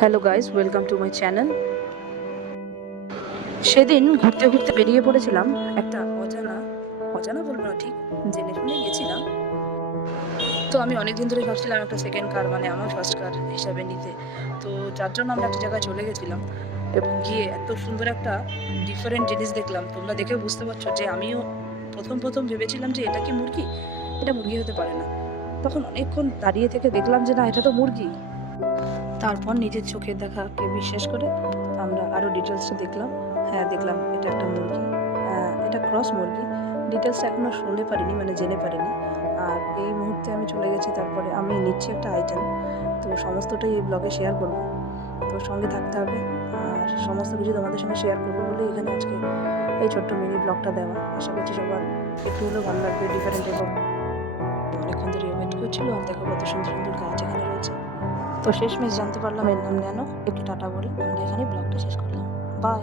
Hello guys, welcome to my channel. সেদিন ঘুরতে ঘুরতে বেরিয়ে পড়েছিলাম একটা অজানা অজানা বলবো না, ঠিক জেনে শুনে গেছিলাম। তো আমি অনেকদিন ধরে ভাবছিলাম একটা সেকেন্ড কার মানে আমার ফার্স্ট কার হিসাবে নিতে। তো যার জন্য আমরা একটা জায়গায় চলে গেছিলাম এবং গিয়ে এত সুন্দর একটা ডিফারেন্ট জিনিস দেখলাম। তোমরা দেখে বুঝতে পারছো যে আমিও প্রথম প্রথম ভেবেছিলাম যে এটা কি মুরগি, এটা মুরগি হতে পারে না। তখন অনেকক্ষণ দাঁড়িয়ে থেকে দেখলাম যে না, এটা তো মুরগি। তারপর নিজের চোখের দেখাকে বিশ্বাস করে আমরা আরও ডিটেলসটা দেখলাম। হ্যাঁ, দেখলাম এটা একটা মুরগি। এটা ক্রস মুরগি। ডিটেলসটা এখনও শুনতে পারিনি, মানে জেনে পারিনি। আর এই মুহূর্তে আমি চলে গেছি, তারপরে আমি নিচ্ছি একটা আইটেম। তো সমস্তটাই এই ব্লগে শেয়ার করবো, তো সঙ্গে থাকতে হবে। আর সমস্ত কিছু তোমাদের সঙ্গে শেয়ার করবো বলে এখানে আজকে এই ছোট্ট মিনি ব্লগটা দেওয়া। আশা করছি সবার একটু হলেও ভালো লাগবে, ডিফারেন্ট এবং অনেকক্ষণ ধরে ওয়েট করছিল। আর দেখো কত সুন্দর সুন্দর গাছ এখানে রয়েছে। তো শেষমেশ জানতে পারলাম এর নাম ন্যানো। একটু টাটা বলে আমরা এখানে ব্লগটা শেষ করলাম। বাই।